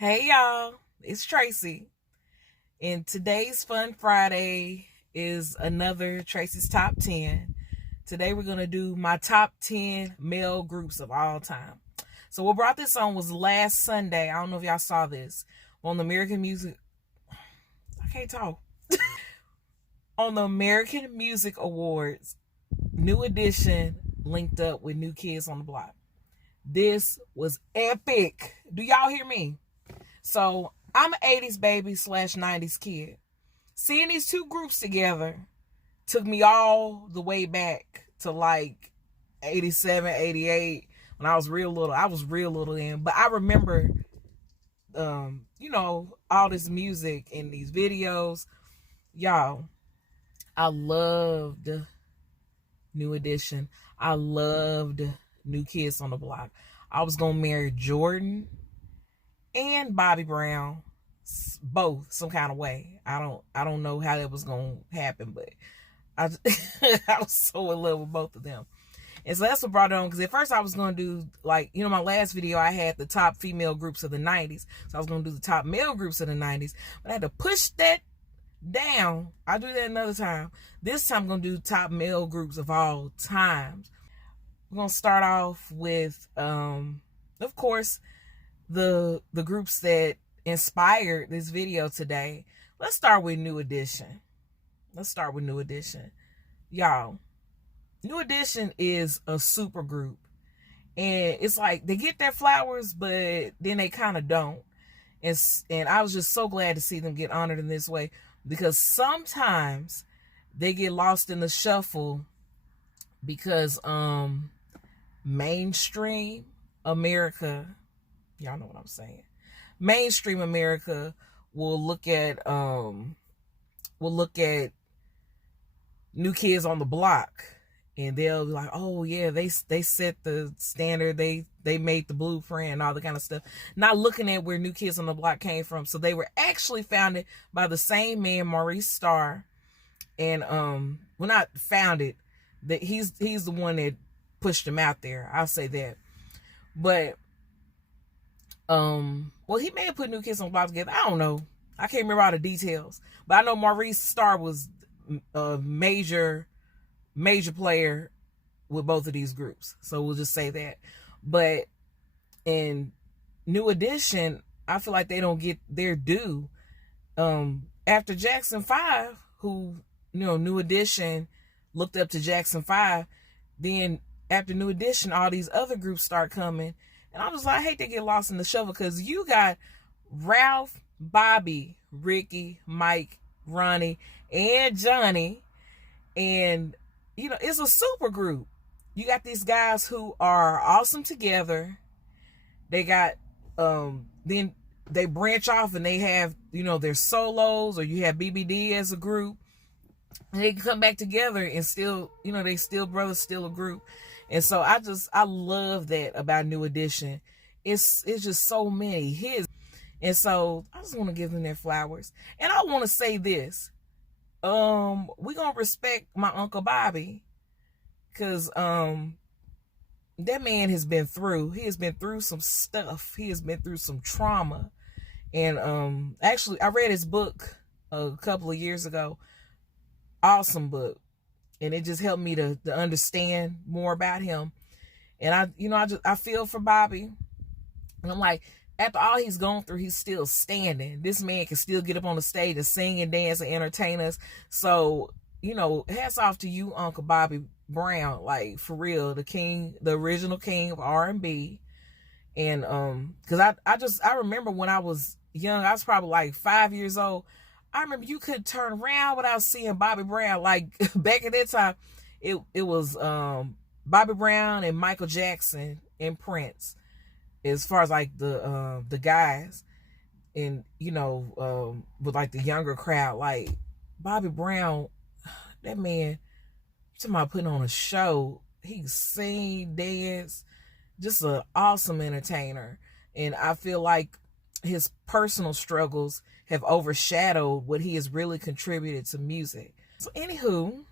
Hey y'all, it's Tracy, and today's Fun Friday is another Tracy's Top 10. Today we're going to do my top 10 male groups of all time. So what brought this on was last Sunday. I don't know if y'all saw this. On the American Music... I can't talk. On the American Music Awards, New Edition linked up with New Kids on the Block. This was epic. Do y'all hear me? So I'm an 80s baby / 90s kid. Seeing these two groups together took me all the way back to like 87, 88 when I was real little. I was real little then, but I remember, all this music and these videos. Y'all, I loved New Edition. I loved New Kids on the Block. I was going to marry Jordan and Bobby Brown, both some kind of way. I don't know how that was gonna happen, but I was so in love with both of them. And so that's what brought it on, because at first I was gonna do, like, my last video I had the top female groups of the 90s, so I was gonna do the top male groups of the 90s, but I had to push that down. I'll do that another time. This time I'm gonna do top male groups of all times. We're gonna start off with of course, the groups that inspired this video today. Let's start with New Edition. Y'all, New Edition is a super group. And it's like they get their flowers, but then they kind of don't. And I was just so glad to see them get honored in this way, because sometimes they get lost in the shuffle because mainstream America, y'all know what I'm saying, mainstream America will look at New Kids on the Block, and they'll be like, oh yeah, they set the standard, they made the blueprint and all the kind of stuff, not looking at where New Kids on the Block came from. So they were actually founded by the same man, Maurice Starr, and well, not founded, that he's the one that pushed them out there, I'll say that. But well, he may have put New Kids on the Block together. I don't know. I can't remember all the details. But I know Maurice Starr was a major player with both of these groups. So we'll just say that. But in New Edition, I feel like they don't get their due. After Jackson 5, who, New Edition looked up to Jackson 5, then after New Edition, all these other groups start coming. And I was like, I hate to get lost in the shuffle, because you got Ralph, Bobby, Ricky, Mike, Ronnie, and Johnny. And, it's a super group. You got these guys who are awesome together. They got, then they branch off and they have, their solos, or you have BBD as a group. And they can come back together and still, they still brothers, still a group. And so I love that about New Edition. It's just so many hits. And so I just want to give them their flowers. And I want to say this. We're going to respect my Uncle Bobby, because that man has been through. He has been through some stuff. He has been through some trauma. And actually, I read his book a couple of years ago. Awesome book. And it just helped me to understand more about him. And I feel for Bobby. And I'm like, after all he's gone through, he's still standing. This man can still get up on the stage and sing and dance and entertain us. So, hats off to you, Uncle Bobby Brown. Like, for real, the king, the original king of R&B. And because I remember when I was young, I was probably like 5 years old. I remember you could turn around without seeing Bobby Brown. Like, back at that time, it was Bobby Brown and Michael Jackson and Prince, as far as like the guys. And with like the younger crowd, like Bobby Brown, that man, talking about putting on a show. He sing, dance, just an awesome entertainer. And I feel like his personal struggles have overshadowed what he has really contributed to music. So anywho,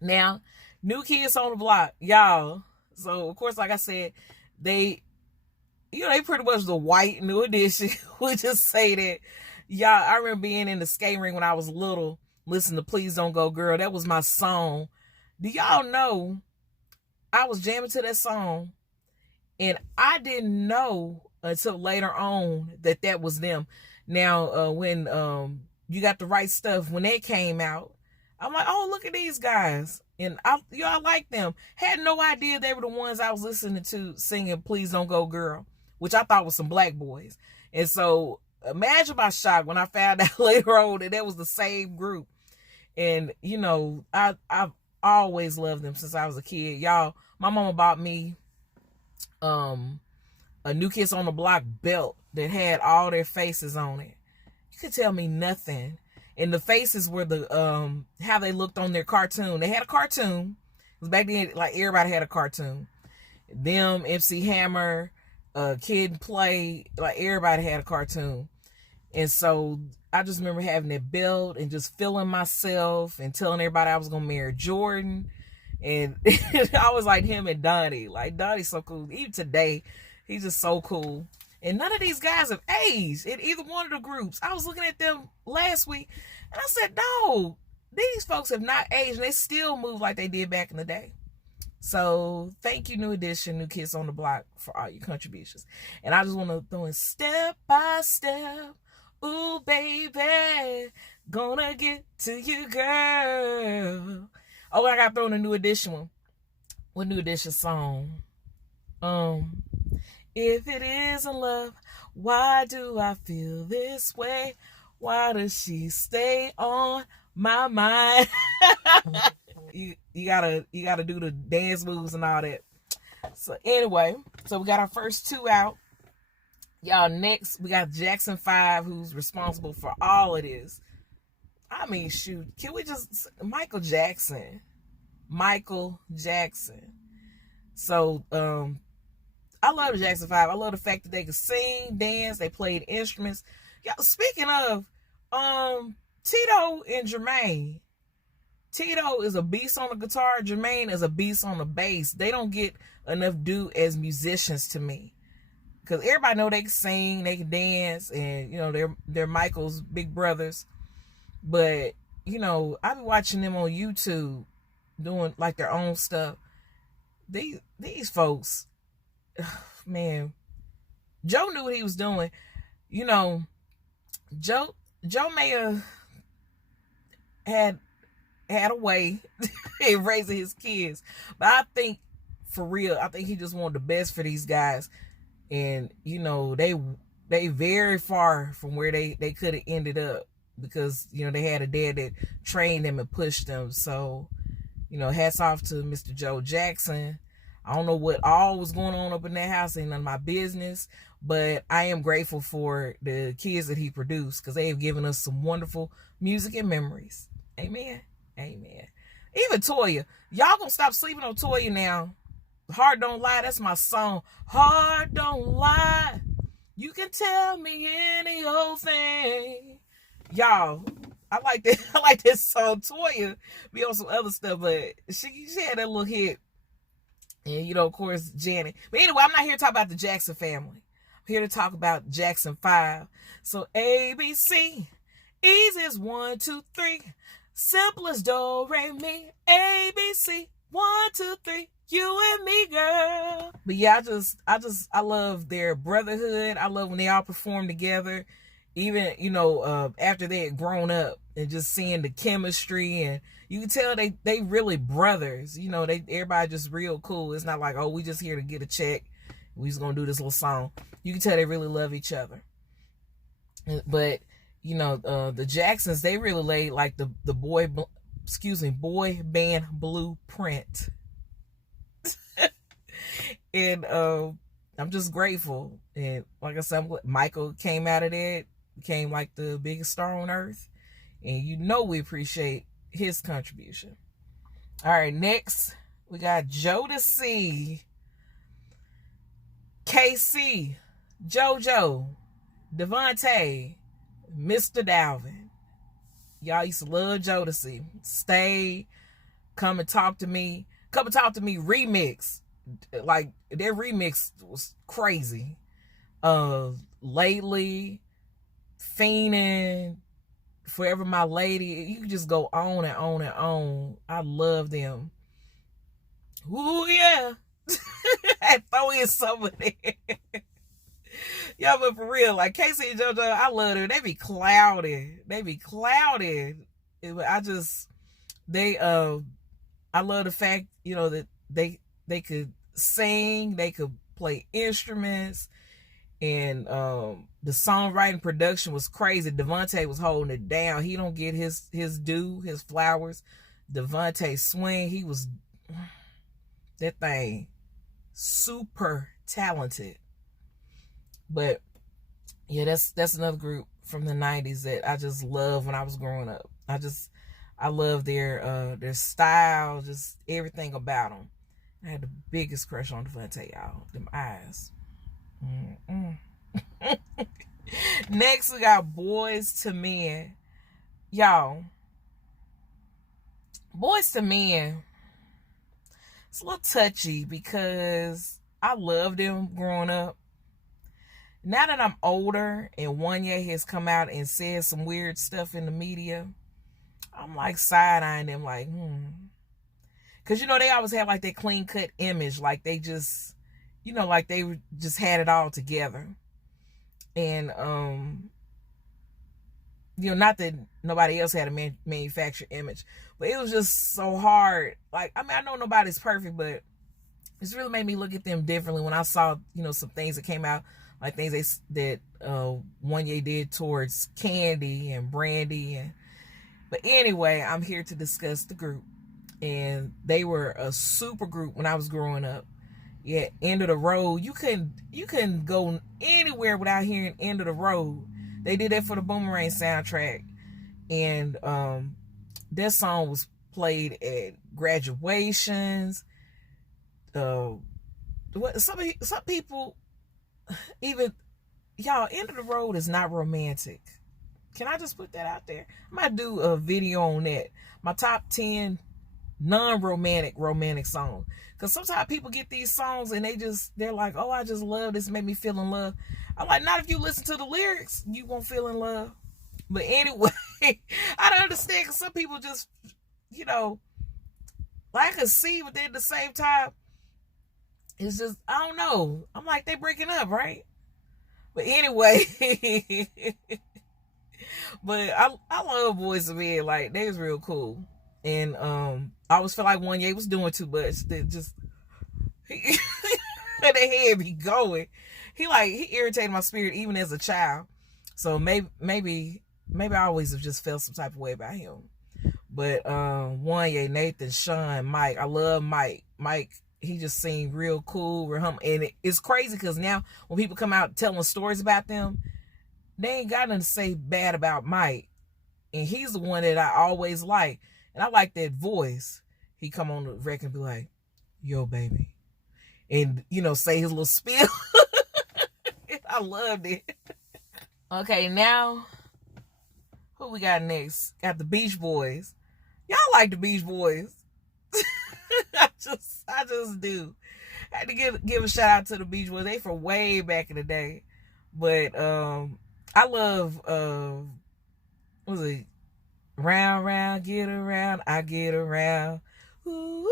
now New Kids on the Block, y'all. So of course, like I said, they they pretty much the white New Edition. We just say that. Y'all, I remember being in the skating ring when I was little, listening to Please Don't Go Girl. That was my song. Do y'all know I was jamming to that song, and I didn't know until later on that was them. Now, when You Got the Right Stuff, when they came out, I'm like, oh, look at these guys. And I like them. Had no idea they were the ones I was listening to singing Please Don't Go Girl, which I thought was some black boys. And so imagine my shock when I found out later on that was the same group. And, I've always loved them since I was a kid. Y'all, my mama bought me a New Kids on the Block belt that had all their faces on it. You could tell me nothing. And the faces were the how they looked on their cartoon. They had a cartoon. It was back then, like, everybody had a cartoon. Them, MC Hammer, Kid and Play, like, everybody had a cartoon. And so I just remember having that belt and just feeling myself and telling everybody I was gonna marry Jordan. And I was like him and Donnie. Like, Donnie's so cool. Even today, he's just so cool. And none of these guys have aged in either one of the groups. I was looking at them last week, and I said, no, these folks have not aged, and they still move like they did back in the day. So thank you, New Edition, New Kids on the Block, for all your contributions. And I just want to throw in Step by Step. Ooh, baby, gonna get to you, girl. Oh, I got to throw in a New Edition one. What New Edition song? If it isn't love, why do I feel this way? Why does she stay on my mind? you gotta do the dance moves and all that. So anyway, we got our first two out. Y'all, next we got Jackson 5, who's responsible for all of this. I mean, shoot, can we just Michael Jackson. So I love the Jackson 5. I love the fact that they could sing, dance, they played instruments. Y'all, speaking of, Tito and Jermaine. Tito is a beast on the guitar. Jermaine is a beast on the bass. They don't get enough due as musicians to me. Because everybody know they can sing, they can dance, and, they're Michael's big brothers. But, I be watching them on YouTube doing, like, their own stuff. These folks... Man, Joe knew what he was doing. Joe may have had a way in raising his kids, but I think, for real, I think he just wanted the best for these guys. And they very far from where they could have ended up, because they had a dad that trained them and pushed them. So hats off to Mr. Joe Jackson. I don't know what all was going on up in that house. Ain't none of my business. But I am grateful for the kids that he produced, because they have given us some wonderful music and memories. Amen. Amen. Even Toya. Y'all gonna stop sleeping on Toya now. Heart Don't Lie. That's my song. Heart Don't Lie. You can tell me any old thing. Y'all, I like that. I like this song. Toya be on some other stuff, but she had that little hit. And, of course, Janet. But anyway, I'm not here to talk about the Jackson family. I'm here to talk about Jackson 5. So, ABC. Easy as 1, 2, 3. Simple as do, re, mi. ABC. 1, 2, 3. You and me, girl. But yeah, I love their brotherhood. I love when they all perform together. Even, after they had grown up, and just seeing the chemistry, and you can tell they really brothers. Everybody just real cool. It's not like, oh, we just here to get a check. We just gonna do this little song. You can tell they really love each other. But the Jacksons, they really laid like the boy band blueprint. And I'm just grateful. And like I said, Michael came out of that, became like the biggest star on earth. And we appreciate his contribution. All right, next we got Jodeci, KC, JoJo, Devontae, Mr. Dalvin. Y'all used to love Jodeci. Stay, Come and Talk to Me. Come and Talk to Me remix. Like, their remix was crazy. Lately, Fiendin', Forever My Lady. You can just go on and on and on. I love them. Ooh, yeah. I throw in some of that. Yeah, but for real, like Casey and JoJo, I love them. They be clouded. I just, I love the fact, that they could sing, they could play instruments, and the songwriting production was crazy. Devontae was holding it down. He don't get his due, his flowers. Devontae swing, he was that thing super talented. But yeah, that's another group from the 90s that I just loved when I was growing up. I love their style, just everything about them. I had the biggest crush on Devontae, y'all. Them eyes. Next, we got Boys to Men. Y'all, Boys to Men, it's a little touchy because I loved them growing up. Now that I'm older and Wanya has come out and said some weird stuff in the media, I'm like side-eyeing them like, Because, they always have like that clean-cut image. Like they just, like they just had it all together. And, not that nobody else had a manufactured image. But it was just so hard. Like, I know nobody's perfect, but it's really made me look at them differently when I saw, some things that came out. Like things that Wanya did towards Candy and Brandy. But anyway, I'm here to discuss the group. And they were a super group when I was growing up. Yeah, End of the Road. You couldn't go anywhere without hearing End of the Road. They did that for the Boomerang soundtrack. And that song was played at graduations. Some people, even, y'all, End of the Road is not romantic. Can I just put that out there? I might do a video on that. My top 10 romantic songs. Because sometimes people get these songs and they're like, oh, I just love this, made me feel in love. I'm like, not if you listen to the lyrics, you won't feel in love. But anyway, I don't understand because some people just, like I can see, but then at the same time, it's just, I don't know. I'm like, they breaking up, right? But anyway, but I love Boys to Men. Like, they was real cool. And I always felt like Wanya was doing too much. That just they had me going. He irritated my spirit even as a child. So maybe I always have just felt some type of way about him. But Wanya, Nathan, Sean, Mike. I love Mike. Mike, he just seemed real cool, real humble. And it's crazy because now when people come out telling stories about them, they ain't got nothing to say bad about Mike. And he's the one that I always like. And I like that voice. He come on the record and be like, yo, baby. And, say his little spiel. I loved it. Okay, now, who we got next? Got the Beach Boys. Y'all like the Beach Boys. I just do. I had to give a shout out to the Beach Boys. They from way back in the day. But I love, what was it? Round, round, get around, I get around. Ooh,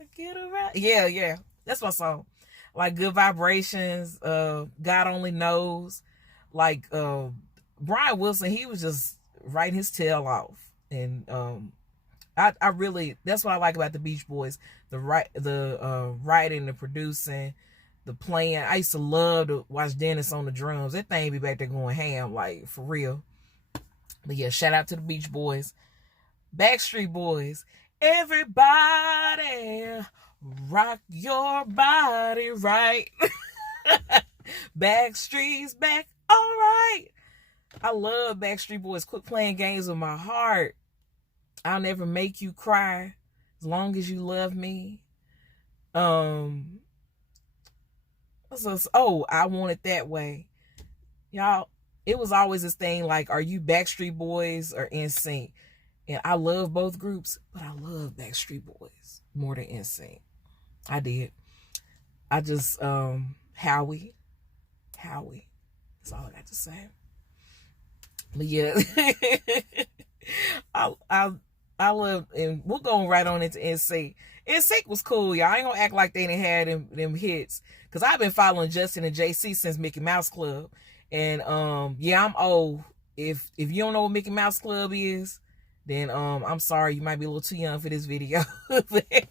I get around. Yeah. That's my song. Like Good Vibrations, God Only Knows. Like Brian Wilson, he was just writing his tail off. And I really, that's what I like about the Beach Boys. The writing, the producing, the playing. I used to love to watch Dennis on the drums. That thing be back there going ham, like, for real. But yeah, shout out to the Beach Boys. Backstreet Boys. Everybody rock your body right. Backstreet's back. All right. I love Backstreet Boys. Quit playing games with my heart. I'll never make you cry as long as you love me. I Want It That Way. Y'all, it was always this thing like, are you Backstreet Boys or NSYNC? And I love both groups, but I love Backstreet Boys more than NSYNC. I did. I just, Howie. Howie. That's all I got to say. But yeah, I love, and we're going right on into NSYNC. NSYNC was cool, y'all. I ain't gonna act like they didn't have them hits, because I've been following Justin and JC since Mickey Mouse Club. And yeah, I'm old. If you don't know what Mickey Mouse Club is, then I'm sorry, you might be a little too young for this video. That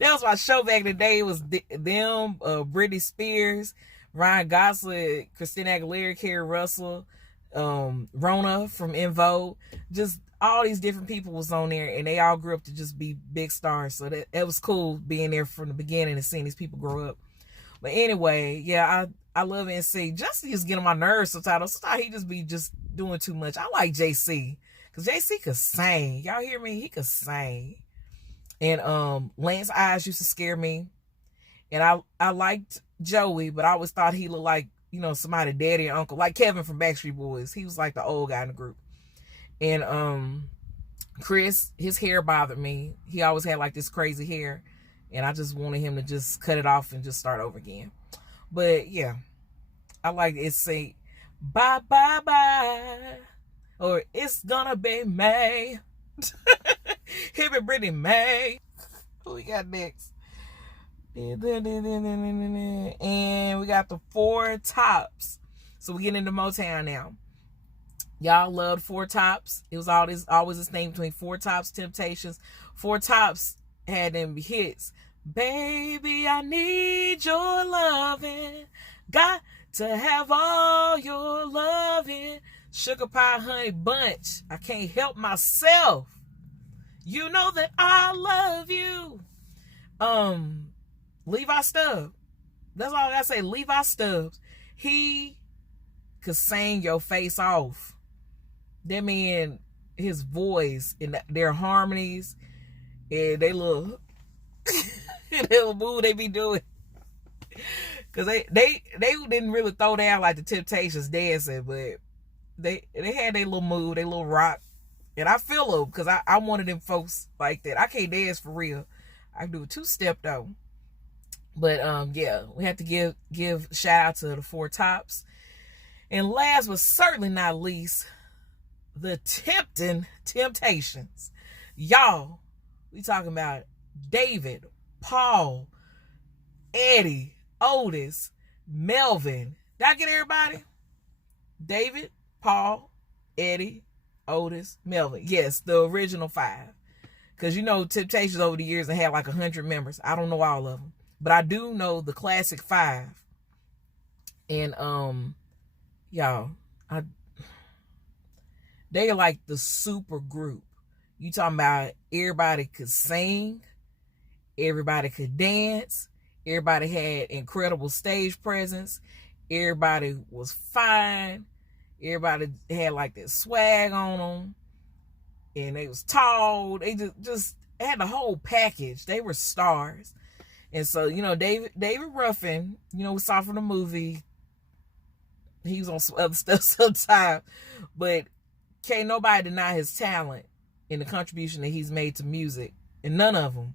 was my show back in the day. It was them, Britney Spears, Ryan Gosling, Christina Aguilera, Carrie Russell, Rona from En Vogue. Just all these different people was on there, and they all grew up to just be big stars. So that was cool being there from the beginning and seeing these people grow up. But anyway, yeah, I love NSYNC. Justin just get on my nerves sometimes. Sometimes he just be just doing too much. I like JC, because JC could sing. Y'all hear me? He could sing. And Lance Eyes used to scare me. And I liked Joey, but I always thought he looked like, you know, somebody daddy or uncle, like Kevin from Backstreet Boys. He was like the old guy in the group. And Chris, his hair bothered me. He always had like this crazy hair, and I just wanted him to just cut it off and just start over again. But yeah, I like it. Say bye bye bye, or it's gonna be May. Him and Brittany May. Who we got next? And we got the Four Tops. So we get into Motown now. Y'all loved Four Tops. It was always this name between Four Tops, Temptations. Four Tops had them hits. Baby, I need your loving. Got to have all your loving. Sugar Pie Honey Bunch. I can't help myself. You know that I love you. Levi Stubbs. That's all I gotta say. Levi Stubbs. He could sing your face off. That man, his voice and their harmonies and they little move they be doing. Cause they didn't really throw down like the Temptations dancing, but they had their little move, their little rock. And I feel them, because I'm one of them folks like that. I can't dance for real. I can do a two-step though. But yeah, we have to give shout out to the Four Tops. And last but certainly not least, the Temptations. Y'all, we talking about David, Paul, Eddie, Otis, Melvin. Did I get everybody? David, Paul, Eddie, Otis, Melvin. Yes, the original 5. Because you know Temptations over the years had like 100 members. I don't know all of them. But I do know the classic 5. And y'all, they are like the super group. You talking about everybody could sing, everybody could dance, everybody had incredible stage presence, everybody was fine, everybody had like that swag on them, and they was tall. They just had the whole package. They were stars. And so, you know, David Ruffin, you know, we saw from the movie, he was on some other stuff sometimes, but can't nobody deny his talent and the contribution that he's made to music. And none of them,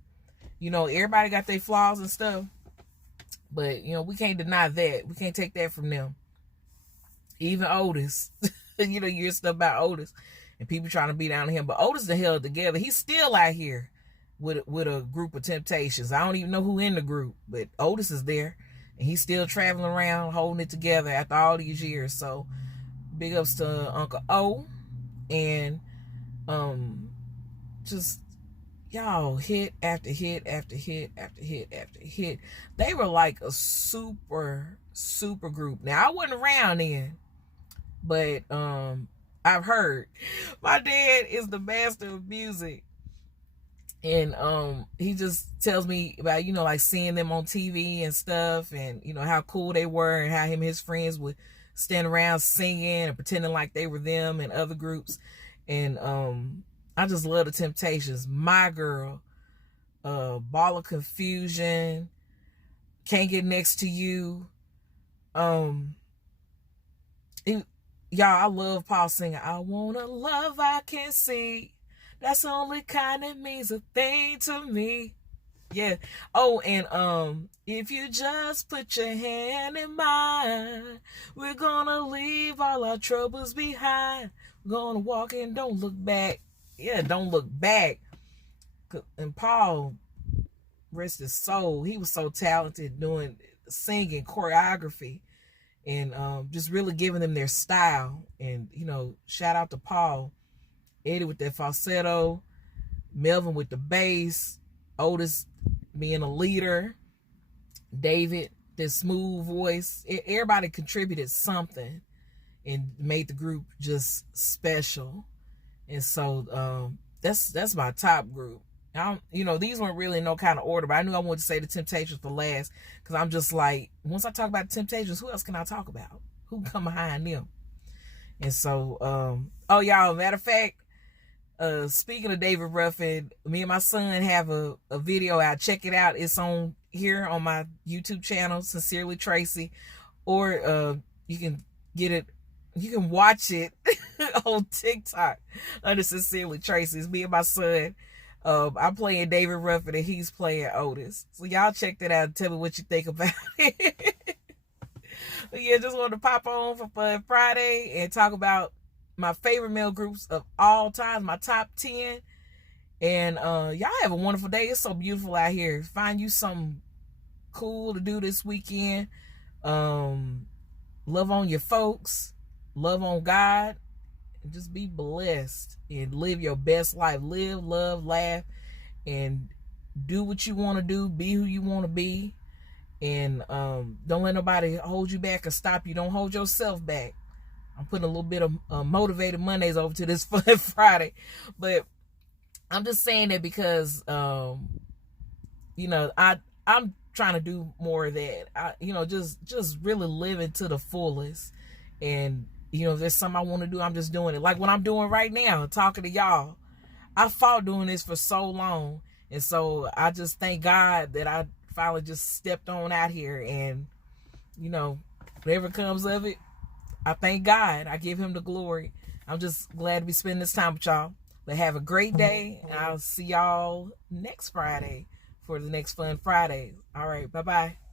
you know, everybody got their flaws and stuff, but, you know, we can't deny that. We can't take that from them. Even Otis, you know, you hear stuff about Otis and people trying to beat down on him, but Otis the held together. He's still out here with a group of Temptations. I don't even know who in the group, but Otis is there, and he's still traveling around holding it together after all these years. So big ups to Uncle O. And just y'all, hit after hit after hit after hit after hit. They were like a super group. Now I wasn't around then, but I've heard. My dad is the master of music. And he just tells me about, you know, like seeing them on TV and stuff, and, you know, how cool they were, and how him and his friends would stand around singing and pretending like they were them and other groups. And I just love the Temptations. My Girl, Ball of Confusion, Can't Get Next to You. Y'all, I love Paul singing, I want a love I can see. That's the only kind that means a thing to me. Yeah. Oh, and if you just put your hand in mine, we're gonna leave all our troubles behind. We're gonna walk and don't look back. Yeah, don't look back. And Paul, rest his soul, he was so talented doing singing, choreography, and just really giving them their style. And shout out to Paul, Eddie with that falsetto, Melvin with the bass, Otis being a leader, David, this smooth voice. Everybody contributed something and made the group just special. And so that's my top group. These weren't really in no kind of order, but I knew I wanted to say the Temptations for last, because I'm just like, once I talk about the Temptations, who else can I talk about? Who can come behind them? And so, oh, y'all, matter of fact, speaking of David Ruffin, me and my son have a video out. Check it out. It's on here on my YouTube channel, Sincerely Tracie, or you can get it. You can watch it on TikTok under Sincerely Tracie. It's me and my son. I'm playing David Ruffin and he's playing Otis. So y'all check that out and tell me what you think about it. But yeah, just wanted to pop on for Fun Friday and talk about my favorite male groups of all time, my top 10. And y'all have a wonderful day. It's so beautiful out here. Find you something cool to do this weekend. Love on your folks. Love on God. And just be blessed and live your best life. Live, love, laugh, and do what you want to do. Be who you want to be. And don't let nobody hold you back or stop you. Don't hold yourself back. I'm putting a little bit of Motivated Mondays over to this Fun Friday. But I'm just saying that because, I'm trying to do more of that. Just really living to the fullest. And, if there's something I want to do, I'm just doing it. Like what I'm doing right now, talking to y'all. I fought doing this for so long. And so I just thank God that I finally just stepped on out here. And, whatever comes of it, I thank God. I give him the glory. I'm just glad to be spending this time with y'all. But have a great day. And I'll see y'all next Friday for the next Fun Friday. All right. Bye-bye.